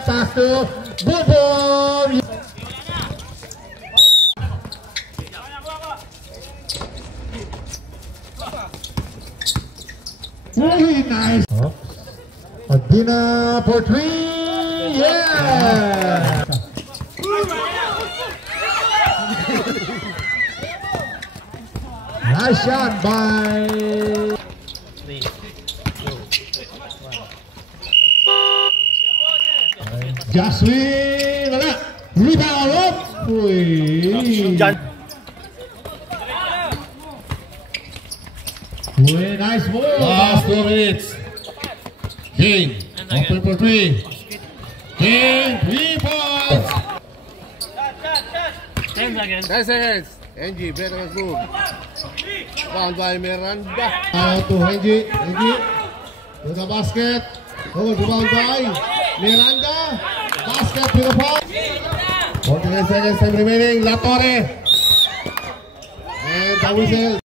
Pass to Bubon. Really nice. Adina for 3. Yeah. Nice shot by Jasmine. Wala. Rebound up. Nice move. Last 2 minutes. King, open for 3. King, 3 points. 10 seconds. NG, better move. Found by Miranda. Out to Henji. Henji. To the basket. Oh, rebound by Miranda. Basket to the ball. 49 seconds time remaining. La Torre. And the whistle.